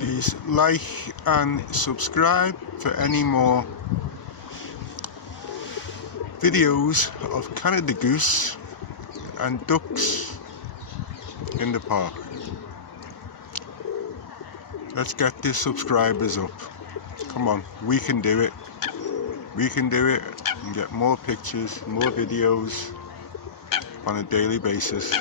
Please like and subscribe for any more videos of Canada goose and ducks in the park. Let's get the subscribers up. Come on, we can do it. We can do it and get more pictures, more videos on a daily basis.